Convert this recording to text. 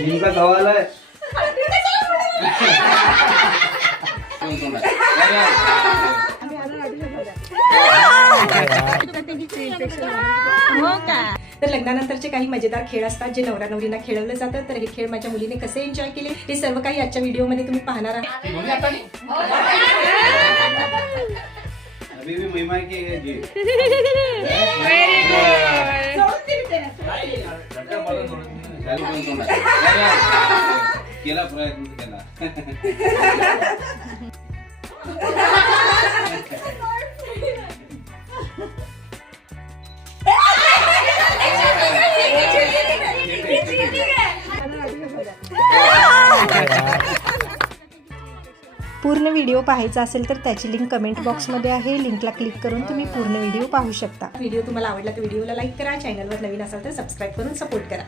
नेमका सवाल आहे. तर लग्नानंतरचे काही मजेदार खेळ असतात जे नवरा नवरींना खेळवलं जातं. तर हे खेळ माझ्या मुलीने कसे एन्जॉय केले हे सर्व काही आजच्या व्हिडिओमध्ये तुम्ही पाहणार आहात. अभी भी महिमा के जी केला प्रयत्न केला. पूर्ण व्हिडिओ पाहायचा असेल तर त्याची लिंक कमेंट बॉक्समध्ये आहे. लिंकला क्लिक करून तुम्ही पूर्ण व्हिडिओ पाहू शकता. व्हिडिओ तुम्हाला आवडला तर व्हिडिओला लाईक करा. चॅनलवर नवीन असाल तर सबस्क्राईब करून सपोर्ट करा.